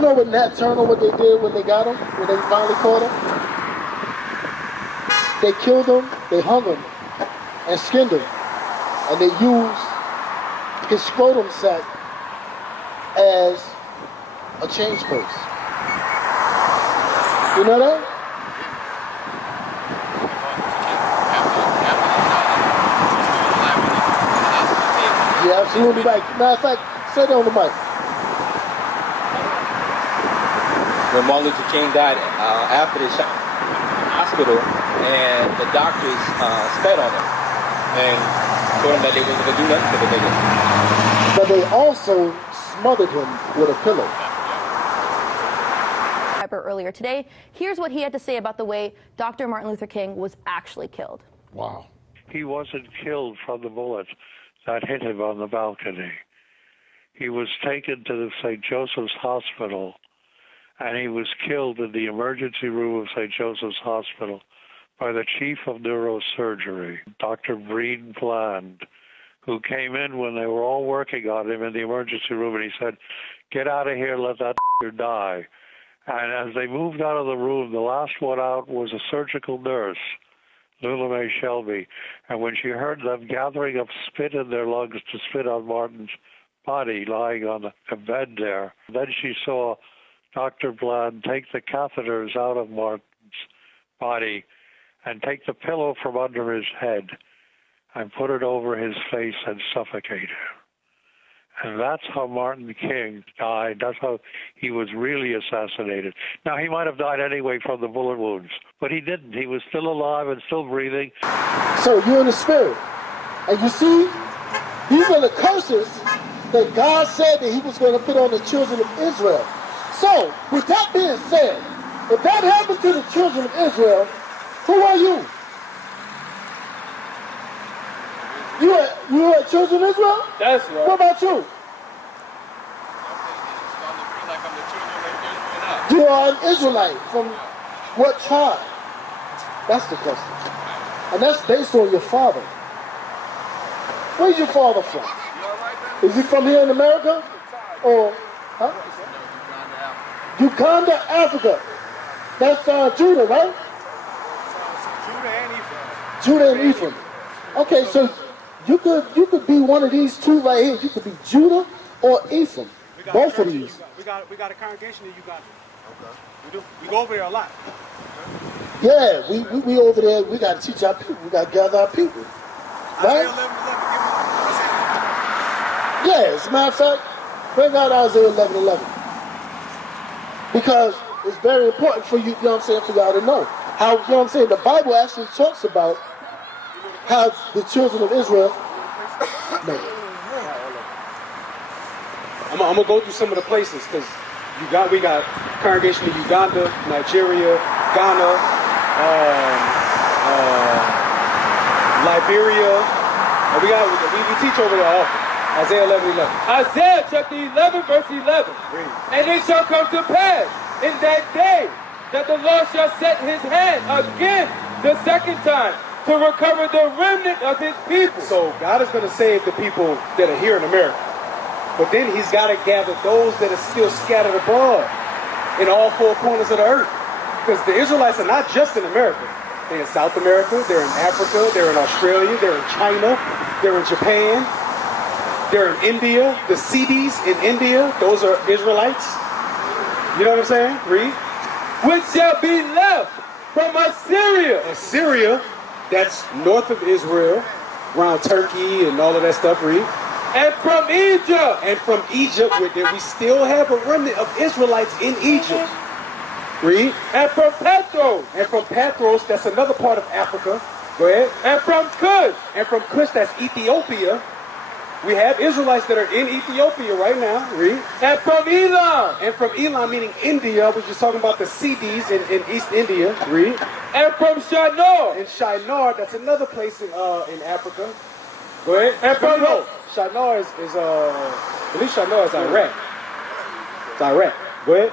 You know what Nat Turner, what they did when they got him, when they finally caught him? They killed him, they hung him, and skinned him. And they used his scrotum sack as a change purse. You know that? Yeah, absolutely right. Matter of fact, say that on the mic. When Martin Luther King died, after they shot him in the hospital, and the doctors sped on him and told him that they wasn't going to do nothing for the niggas. But they also smothered him with a pillow. Earlier today, here's what he had to say about the way Dr. Martin Luther King was actually killed. Wow. He wasn't killed from the bullet that hit him on the balcony. He was taken to the St. Joseph's Hospital, and he was killed in the emergency room of St. Joseph's Hospital by the chief of neurosurgery, Dr. Breen Bland, who came in when they were all working on him in the emergency room, and he said, "Get out of here, let that die." And as they moved out of the room, the last one out was a surgical nurse, Lula Mae Shelby. And when she heard them gathering up spit in their lungs to spit on Martin's body lying on a bed there, then she saw Dr. Bland take the catheters out of Martin's body and take the pillow from under his head and put it over his face and suffocate him. And that's how Martin King died. That's how he was really assassinated. Now, he might have died anyway from the bullet wounds, but he didn't. He was still alive and still breathing. So you're in the spirit. And you see, these are the curses that God said that he was going to put on the children of Israel. So, with that being said, if that happened to the children of Israel, who are you? You are children of Israel? That's right. What about you? You are an Israelite. From what tribe? That's the question. And that's based on your father. Where's your father from? Is he from here in America? Or, huh? Uganda, Africa. That's Judah, right? Judah and Ephraim. Okay, so you could be one of these two right here. You could be Judah or Ephraim. Both of these. We got a congregation in Uganda. Okay. We do. We go over there a lot. Yeah, we over there. We got to teach our people. We got to gather our people. Right? Yeah, as a matter of fact, bring out Isaiah 11:11. Because it's very important for you, you know what I'm saying, for y'all to know. How, you know what I'm saying, the Bible actually talks about how the children of Israel. No. I'm gonna go through some of the places because we got congregation in Uganda, Nigeria, Ghana, Liberia. And we teach over there often. Isaiah 11:11. Isaiah chapter 11, verse 11. And it shall come to pass in that day that the Lord shall set his hand again the second time to recover the remnant of his people. So God is going to save the people that are here in America. But then he's got to gather those that are still scattered abroad in all four corners of the earth. Because the Israelites are not just in America. They're in South America, they're in Africa, they're in Australia, they're in China, they're in Japan, they're in India. The cities in India, those are Israelites. You know what I'm saying? Read. Which shall be left from Assyria. Assyria, that's north of Israel, around Turkey and all of that stuff. Read. And from Egypt. And from Egypt, we still have a remnant of Israelites in Egypt. Read. And from Petros. And from Petros, that's another part of Africa. Go ahead. And from Cush. And from Cush, that's Ethiopia. We have Israelites that are in Ethiopia right now. Read. And from Elam. And from Elam, meaning India, which is talking about the CDs in East India. Read. And from Shinar. And Shinar, that's another place in Africa. Go ahead. And from Shinar is I believe Shinar is Iraq. It's Iraq. Go ahead.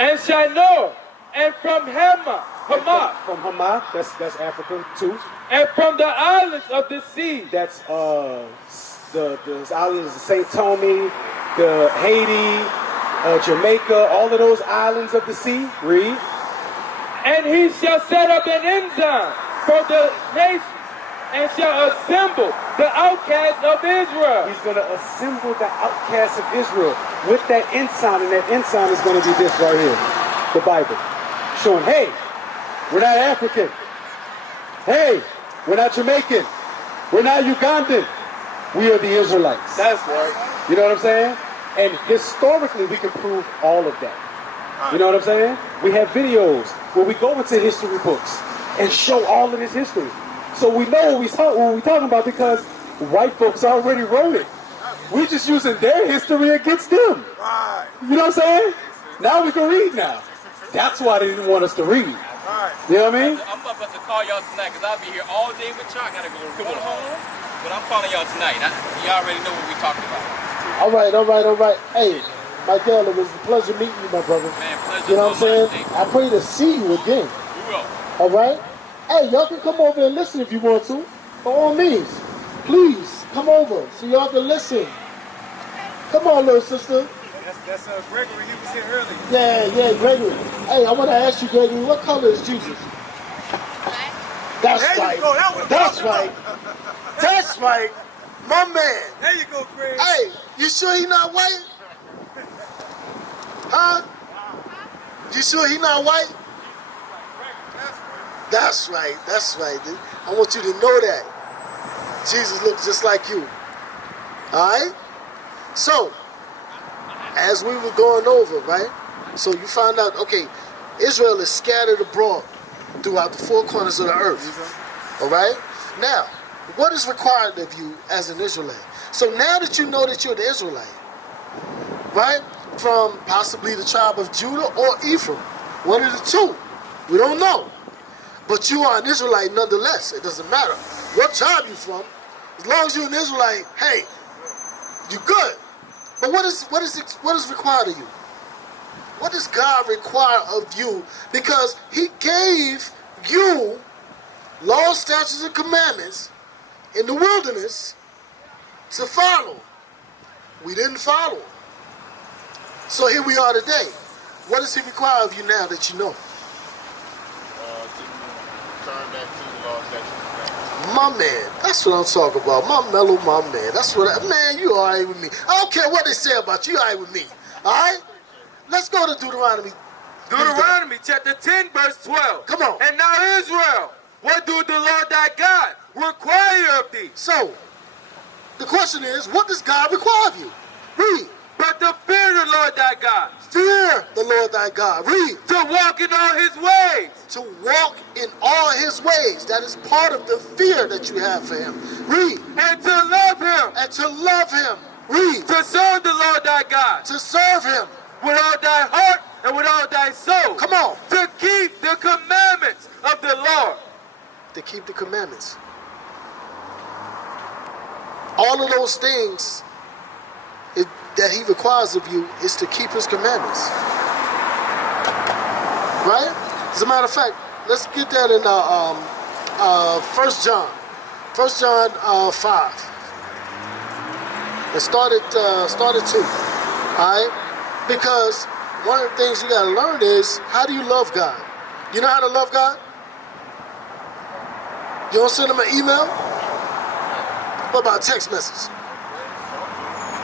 And Shinar. And from Hamath. From Hamath, that's Africa too. And from the islands of the sea. That's the islands of St. Tomé, the Haiti, Jamaica, all of those islands of the sea. Read. And he shall set up an ensign for the nation, and shall assemble the outcasts of Israel. He's going to assemble the outcasts of Israel with that ensign, and that ensign is going to be this right here, the Bible, showing, hey, we're not African. Hey, we're not Jamaican. We're not Ugandan. We are the Israelites. That's right. You know what I'm saying? And historically, we can prove all of that. You know what I'm saying? We have videos where we go into history books and show all of this history. So we know what we're talking about because white folks already wrote it. We're just using their history against them. You know what I'm saying? Now we can read now. That's why they didn't want us to read. You know what I mean? I'm about to call y'all tonight because I'll be here all day with y'all. I gotta go home. But I'm calling y'all tonight. Y'all already know what we talking about. All right. Hey, Mikha'el, it was a pleasure meeting you, my brother. Man, pleasure. You know what I'm saying? I pray to see you again. We will. All right? Hey, y'all can come over and listen if you want to. By all means. Please, come over so y'all can listen. Come on, little sister. That's Gregory. He was here earlier. Yeah, Gregory. Hey, I want to ask you, Gregory, what color is Jesus? That's right. That's right. That's right. My man. There you go, Greg. Hey, you sure he not white? Huh? You sure he not white? That's right. Dude. I want you to know that. Jesus looks just like you. Alright? So, as we were going over, right? So you found out, okay, Israel is scattered abroad throughout the four corners of the earth. Alright? Now, what is required of you as an Israelite? So now that you know that you're the Israelite, right? From possibly the tribe of Judah or Ephraim, one of the two. We don't know. But you are an Israelite nonetheless. It doesn't matter what tribe you're from. As long as you're an Israelite, hey, you're good. But what is required of you? What does God require of you? Because he gave you laws, statutes, and commandments in the wilderness to follow. We didn't follow. So here we are today. What does he require of you now that you know? Turn back to the law, statutes, and commandments. My man, that's what I'm talking about. My mellow, my man. That's what man, you all right with me. I don't care what they say about you, you all right with me. All right? Let's go to Deuteronomy. Deuteronomy chapter 10, verse 12. Come on. And now Israel, what do the Lord thy God require of thee? So, the question is, what does God require of you? Read. But to fear the Lord thy God. Fear the Lord thy God. Read. To walk in all his ways. To walk in all his ways. That is part of the fear that you have for him. Read. And to love him. And to love him. Read. To serve the Lord thy God. To serve him. With all thy heart and with all thy soul. Come on. To keep the commandments of the Lord. To keep the commandments. All of those things that he requires of you is to keep his commandments. Right? As a matter of fact, let's get that in 1 John. 1 John 5. Let's start at 2. Alright? Because one of the things you gotta learn is, how do you love God? You know how to love God? You don't send him an email? What about a text message?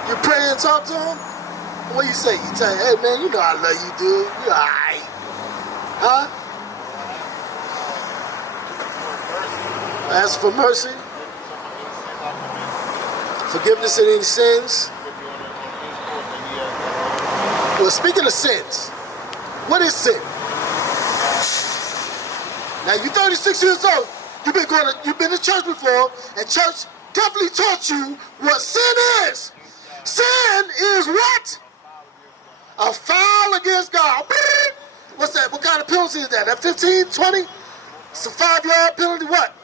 You pray and talk to him? What do you say? You tell him, hey man, you know I love you, dude. You alright. Huh? Ask for mercy. Forgiveness of any sins. Well, speaking of sins, what is sin? Now you're 36 years old. You've been to church before, and church definitely taught you what sin is. Sin is what? A foul against God. What's that? What kind of penalty is that? That 15, 20? It's a 5-yard penalty. What?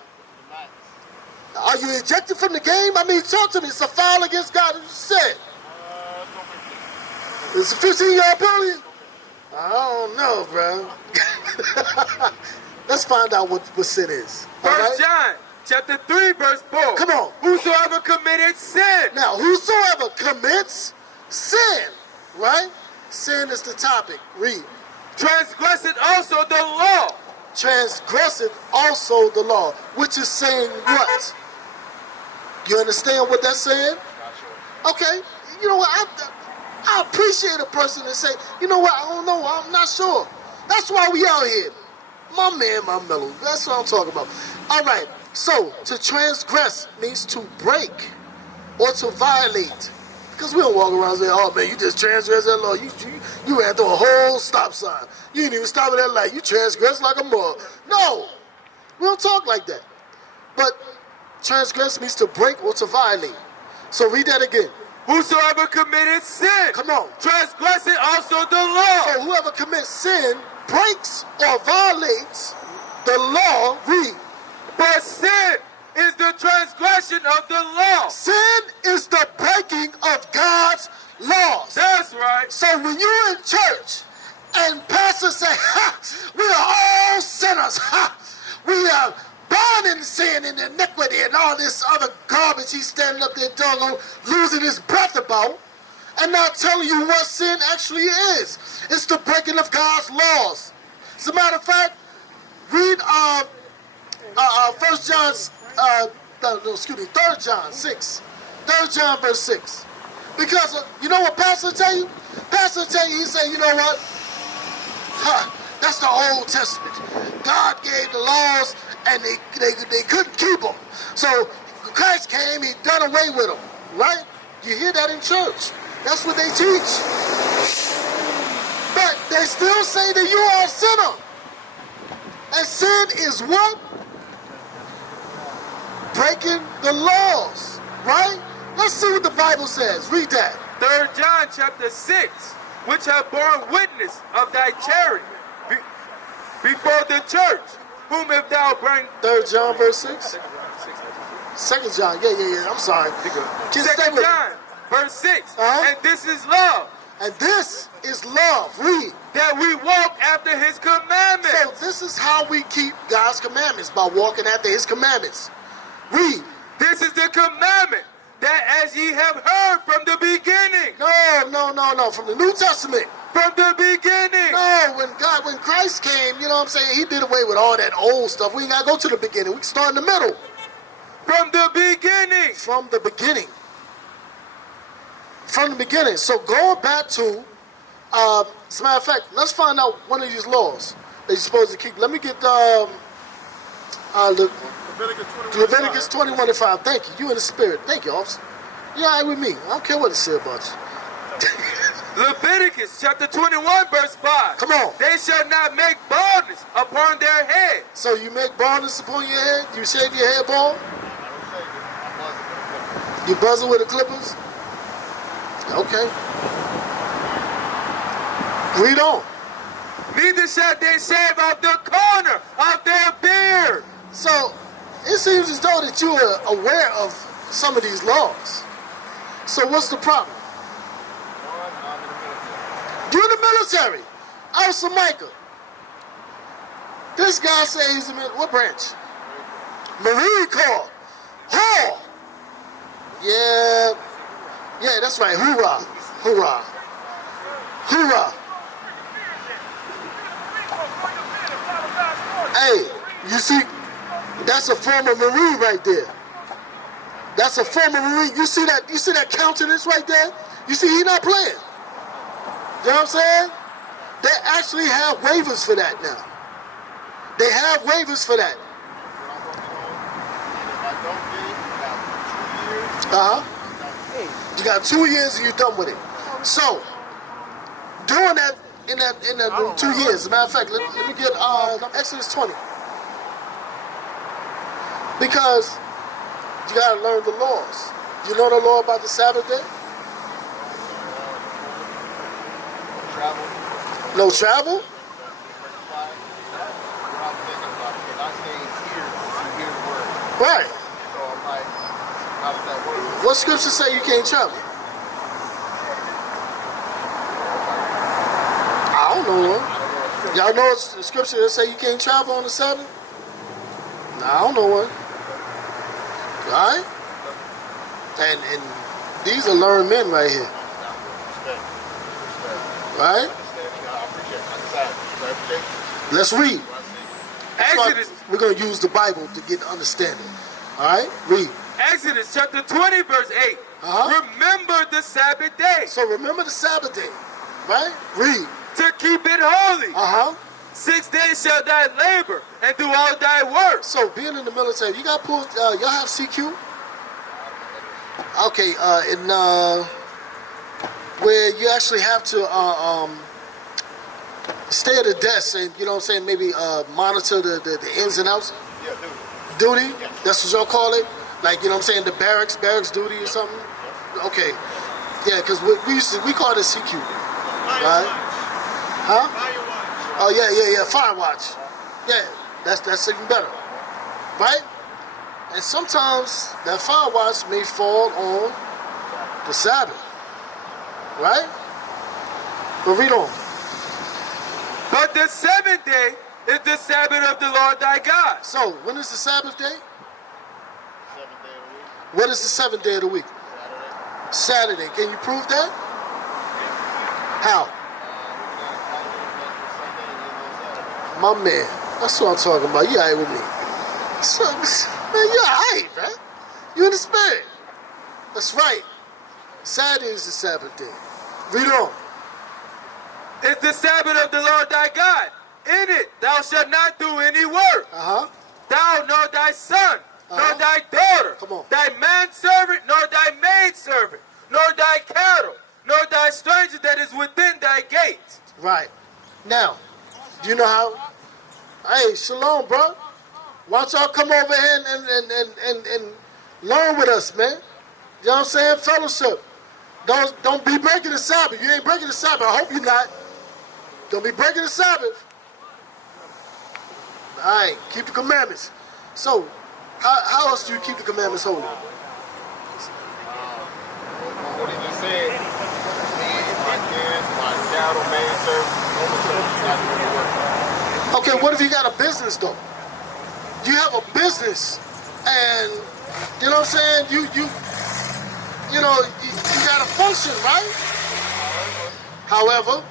Are you ejected from the game? I mean, talk to me. It's a foul against God. What you said? It's a 15-yard penalty? I don't know, bro. Let's find out what sin is. First John chapter 3, verse 4. Come on. Whosoever committed sin. Now, whosoever commits sin, right? Sin is the topic. Read. Transgresseth also the law. Transgresseth also the law, which is saying what? You understand what that's saying? Okay. You know what? I appreciate a person that say, you know what? I don't know. I'm not sure. That's why we out here. My man, my mellow. That's what I'm talking about. All right. So, to transgress means to break or to violate. Because we don't walk around saying, oh, man, you just transgressed that law. You ran through a whole stop sign. You didn't even stop at that light. You transgressed like a mug. No. We don't talk like that. But transgress means to break or to violate. So, read that again. Whosoever committed sin, Come on. transgresseth also the law. So, whoever commits sin breaks or violates the law. Read. But sin is the transgression of the law. Sin is the breaking of God's laws. That's right. So when you're in church and pastors say, ha, we are all sinners, ha, we are born in sin and iniquity and all this other garbage he's standing up there doggone losing his breath about and not telling you what sin actually is. It's the breaking of God's laws. As a matter of fact, read 3 John 6. 3 John verse 6. Because you know what Pastor tell you? Pastor tell you, he say, you know what? That's the Old Testament. God gave the laws and they couldn't keep them. So Christ came, he done away with them. Right? You hear that in church. That's what they teach. But they still say that you are a sinner. And sin is what? Breaking the laws, right? Let's see what the Bible says. Read that. 3 John chapter 6, which have borne witness of thy charity before the church, whom if thou bring... 3 John verse 6? 2 John, yeah. I'm sorry. 2 John verse 6. And this is love. And this is love. Read. That we walk after his commandments. So this is how we keep God's commandments, by walking after his commandments. Read. This is the commandment, that as ye have heard from the beginning. No. From the New Testament. From the beginning. No, when Christ came, you know what I'm saying, he did away with all that old stuff. We ain't got to go to the beginning. We can start in the middle. From the beginning. From the beginning. From the beginning. So going back to, as a matter of fact, let's find out one of these laws that you're supposed to keep. Let me get Leviticus 21:5. Thank you. You in the spirit. Thank you, officer. You all right with me? I don't care what it said about you. Leviticus chapter 21 verse 5. Come on. They shall not make baldness upon their head. So you make baldness upon your head? You shave your head bald? You buzz it with the clippers? Okay. Read on. Neither shall they shave out the corner of their beard. So it seems as though that you are aware of some of these laws. So what's the problem? You're in the military. Officer Micah. This guy says he's in what branch? Marine Corps. Hall. Yeah, that's right. Hoorah. Hoorah. Hoorah. Hey, you see, that's a former Marine right there. That's a former Marine. You see that countenance right there? You see, he not playing. You know what I'm saying? They actually have waivers for that now. They have waivers for that. You got 2 years and you're done with it. So, doing that in that 2 years, as a matter of fact, let me get Exodus 20. Because you got to learn the laws. You know the law about the Sabbath day? No travel? Right. What scripture say you can't travel? I don't know one. Y'all know the scripture that say you can't travel on the Sabbath? No, I don't know one. Alright? And these are learned men right here. Right? I appreciate it. Let's read. Exodus, We're going to use the Bible to get understanding. All right? Read. Exodus chapter 20, verse 8. Remember the Sabbath day. So remember the Sabbath day. Right? Read. To keep it holy. 6 days shall thy labor and do all thy work. So being in the military, you got pulled, y'all have CQ? Okay, where you actually have to stay at a desk and, you know what I'm saying, maybe monitor the ins and outs? Yeah, duty. Duty? That's what y'all call it? Like, you know what I'm saying, the barracks duty or something? Okay. Yeah, because we call it CQ. Right? Huh? Oh, yeah, fire watch. Yeah, that's even better. Right? And sometimes that fire watch may fall on the Sabbath. Right? But read on. But the seventh day is the Sabbath of the Lord thy God. So, when is the Sabbath day? 7th day of the week. What is the 7th day of the week? Saturday. Can you prove that? How? My man. That's what I'm talking about. You all right with me? So, man, you all right, man. You in the spirit. That's right. Saturday is the Sabbath day. Read on. It's the Sabbath of the Lord thy God. In it thou shalt not do any work. Thou nor thy son, nor thy daughter, thy manservant, nor thy maidservant, nor thy cattle, nor thy stranger that is within thy gates. Right. Now, do you know how? Hey, shalom, bro. Why don't y'all come over here and learn with us, man? You know what I'm saying? Fellowship. Don't be breaking the Sabbath. You ain't breaking the Sabbath. I hope you're not. Don't be breaking the Sabbath. All right, keep the commandments. So, how else do you keep the commandments holy? What he just said, my kids, my cattle, maidservant, Okay, what if you got a business though? You have a business, and you know what I'm saying? You got to function, right? However,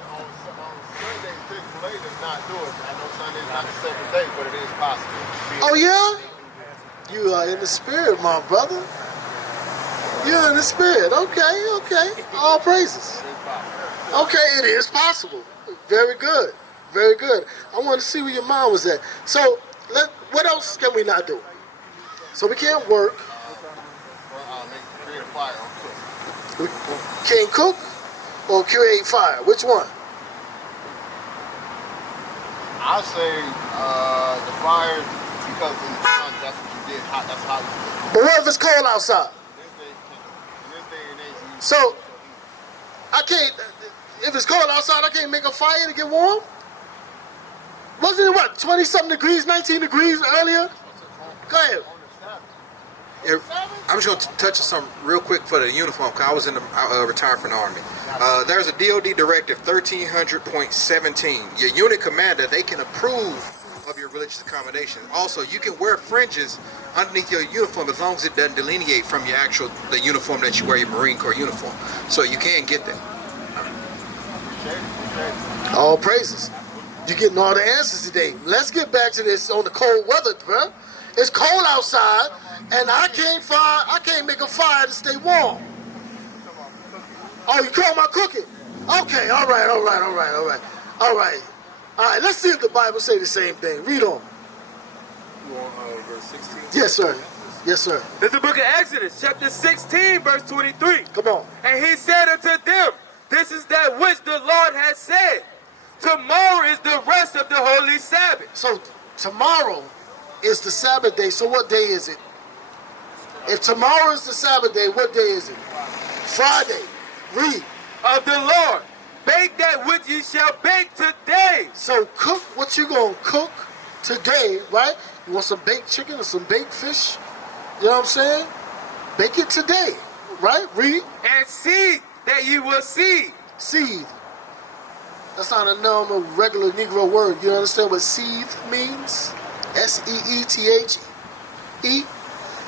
Sunday, Chick-fil-A does not do it. I know Sunday's not the 7th day, but it is possible. oh yeah, you are in the spirit, my brother. You're in the spirit. Okay. All praises. Okay, it is possible. Very good. Very good. I want to see where your mind was at. So, what else can we not do? So we can't work. Create a fire or cook. We can't cook or create fire. Which one? I'll say the fire because in the sun, that's what you did. That's how you did it. But what if it's cold outside? In this day and age, So, I can't, if it's cold outside, I can't make a fire to get warm? Wasn't it what, 20-something degrees, 19 degrees earlier? Go ahead. I'm just going to touch on something real quick for the uniform, because I was retired from the Army. There's a DOD Directive 1300.17. Your unit commander, they can approve of your religious accommodations. Also, you can wear fringes underneath your uniform as long as it doesn't delineate from the uniform that you wear, your Marine Corps uniform. So you can get that. All praises. You're getting all the answers today. Let's get back to this on the cold weather, bro. It's cold outside, and I can't make a fire to stay warm. Oh, you call my cooking? Okay, all right. All right, let's see if the Bible say the same thing. Read on. You want verse 16? Yes, sir. Yes, sir. It's the book of Exodus, chapter 16, verse 23. Come on. And he said unto them, this is that which the Lord has said. Tomorrow is the rest of the holy Sabbath. So tomorrow is the Sabbath day. So what day is it? If tomorrow is the Sabbath day, what day is it? Friday. Read. Of the Lord. Bake that which ye shall bake today. So cook what you gonna cook today, right? You want some baked chicken or some baked fish? You know what I'm saying? Bake it today, right? Read. And seed that ye will seed. Seed. That's not a normal, regular Negro word. You understand what seethe means? S-E-E-T-H-E.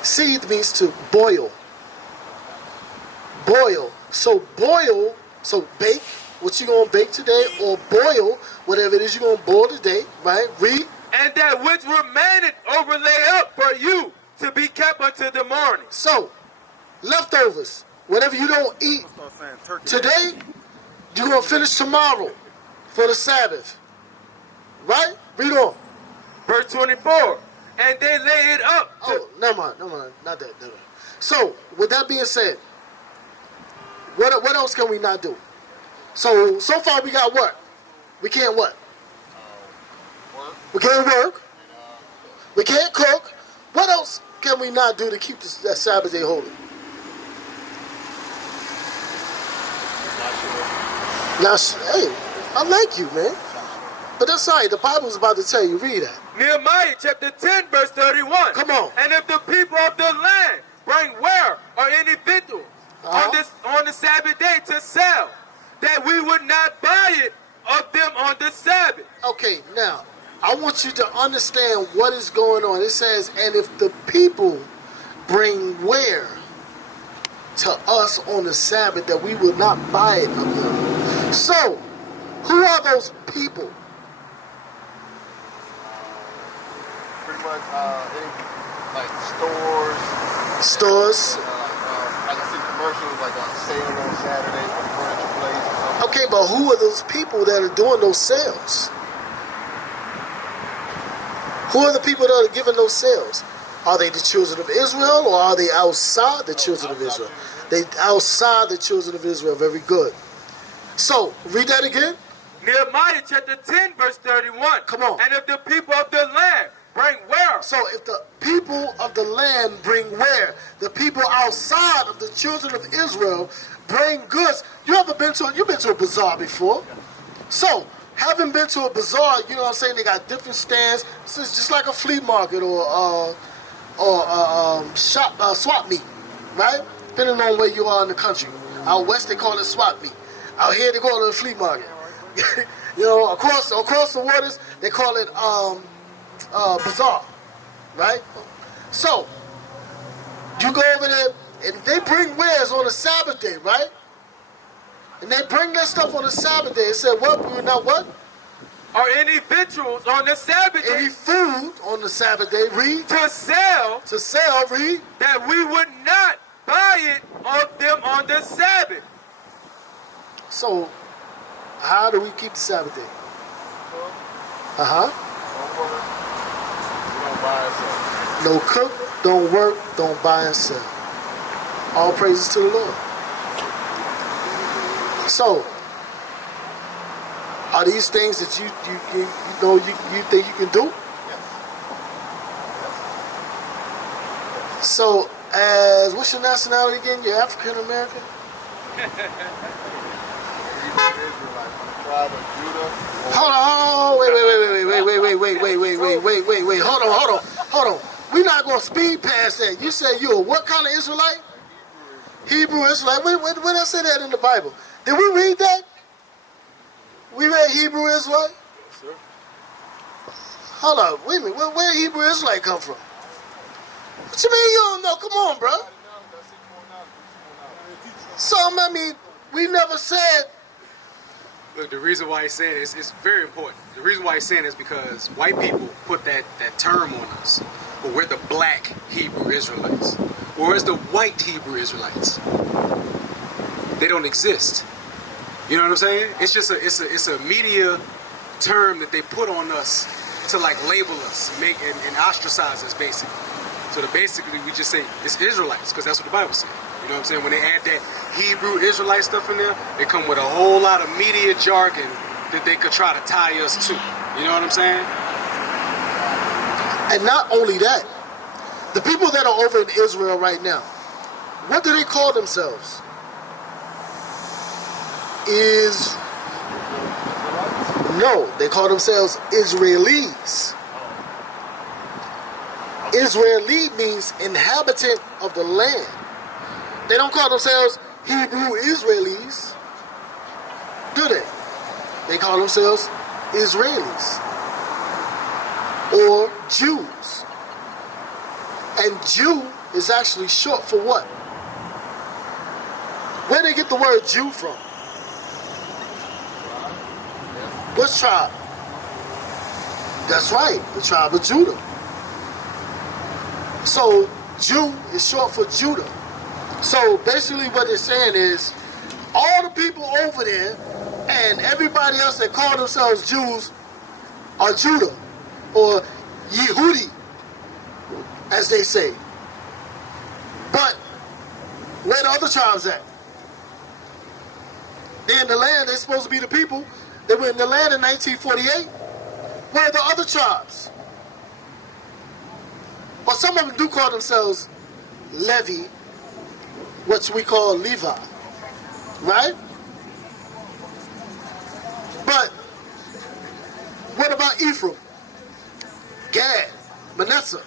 Seethe means to boil. Boil. So boil, so bake, what you're going to bake today, or boil whatever it is you're going to boil today, right? Read. And that which remaineth overlay up for you to be kept until the morning. So, leftovers, whatever you don't eat today, you're going to finish tomorrow for the Sabbath. Right? Read on. Verse 24. And they lay it up. Oh, never mind. Not that. Never mind. So, with that being said, what else can we not do? So far we got what? We can't what? We can't work. We can't cook. What else can we not do to keep that Sabbath day holy? Now, hey, I like you, man. But that's all right. The Bible's about to tell you. Read that. Nehemiah chapter 10 verse 31. Come on. And if the people of the land bring ware or any victual on the Sabbath day to sell, that we would not buy it of them on the Sabbath. Okay, now, I want you to understand what is going on. It says, and if the people bring ware to us on the Sabbath, that we will not buy it of them. So, who are those people? Pretty much like stores. Stores. I can see commercials like on sale on Saturday for the furniture place. Okay, but who are those people that are doing those sales? Who are the people that are giving those sales? Are they the children of Israel, or are they outside the children of Israel? They outside the children of Israel. Very good. So, read that again. Nehemiah chapter 10 verse 31. Come on. And if the people of the land bring ware. So if the people of the land bring ware, the people outside of the children of Israel bring goods. You've been to a bazaar before. So, having been to a bazaar, you know what I'm saying, they got different stands. It's just like a flea market or swap meet, right? Depending on where you are in the country. Out west they call it swap meet. Out here they call it a flea market. You know, across the waters they call it bazaar, right? So you go over there and they bring wares on the Sabbath day, right? And they bring that stuff on the Sabbath day. It said what? We were not what? Or any victuals on the Sabbath day. Any food on the Sabbath day, read. To sell, read. That we would not buy it of them on the Sabbath. So, how do we keep the Sabbath day? No cook, don't work, don't buy and sell. All praises to the Lord. So, are these things that you know you think you can do? So, as what's your nationality again? You're African American? Hold on, wait. Hold on. We're not gonna speed past that. You said you're what kind of Israelite? Hebrew Israelite. Where did I say that in the Bible? Did we read that? We read Hebrew Israelite? Yes, sir. Hold up, wait a minute. Where Hebrew Israelite come from? What you mean you don't know? Come on, bro. So, I mean, we never said. Look, the reason why he's saying it's very important. The reason why he's saying is because white people put that term on us. But we're the black Hebrew Israelites. Whereas the white Hebrew Israelites, they don't exist. You know what I'm saying? It's just it's a media term that they put on us to like label us, make and ostracize us basically. So that basically we just say it's Israelites because that's what the Bible says. You know what I'm saying? When they add that Hebrew Israelite stuff in there, they come with a whole lot of media jargon that they could try to tie us to. You know what I'm saying? And not only that, the people that are over in Israel right now, what do they call themselves? No, they call themselves Israelis. Israeli means inhabitant of the land. They don't call themselves Hebrew Israelis, do they? They call themselves Israelis or Jews. And Jew is actually short for what? Where do they get the word Jew from? Which tribe? That's right, the tribe of Judah. So Jew is short for Judah. So basically what they're saying is all the people over there and everybody else that call themselves Jews are Judah, or Yehudi, as they say. But where the other tribes at? They're in the land, they're supposed to be the people. They were in the land in 1948. Where are the other tribes? Well, some of them do call themselves Levi, which we call Levi, right? But what about Ephraim, Gad, Manasseh,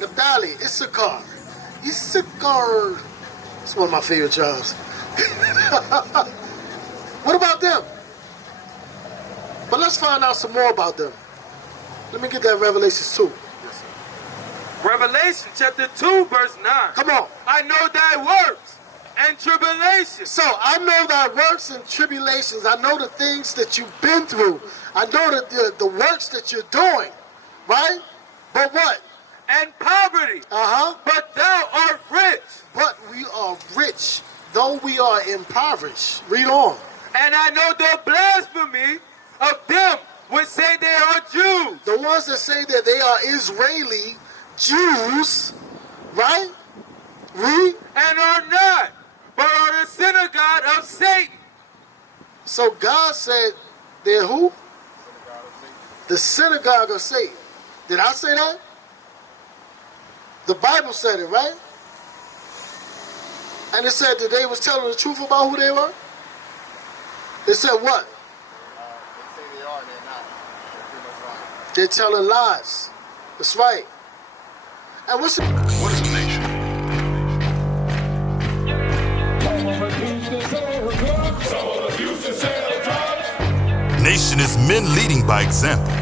Naphtali, Issachar? Issachar, it's one of my favorite tribes. What about them? But let's find out some more about them. Let me get that Revelations 2. Revelation chapter 2, verse 9. Come on. I know thy works and tribulations. So I know thy works and tribulations. I know the things that you've been through. I know that the works that you're doing, right? But what? And poverty. But thou art rich. But we are rich, though we are impoverished. Read on. And I know the blasphemy of them which say they are Jews. The ones that say that they are Israeli Jews, right? Read. And are not, but are the synagogue of Satan. So God said they're who? The synagogue of Satan. Did I say that? The Bible said it, right? And it said that they was telling the truth about who they were. It said what? They say they are and they're not. They're pretty much lying. They're telling lies. That's right. And what is a nation? Nation is men leading by example.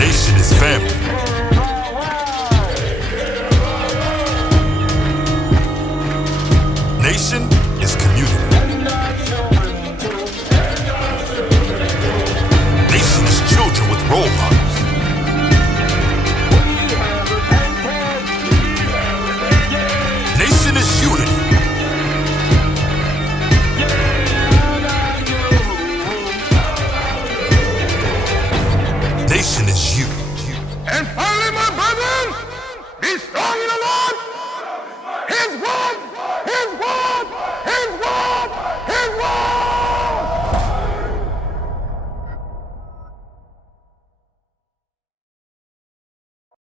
Nation is family. Nation is community. Nation is children with role models. Nation is unity. Nation is you. And finally, my brethren, be strong in the Lord. His word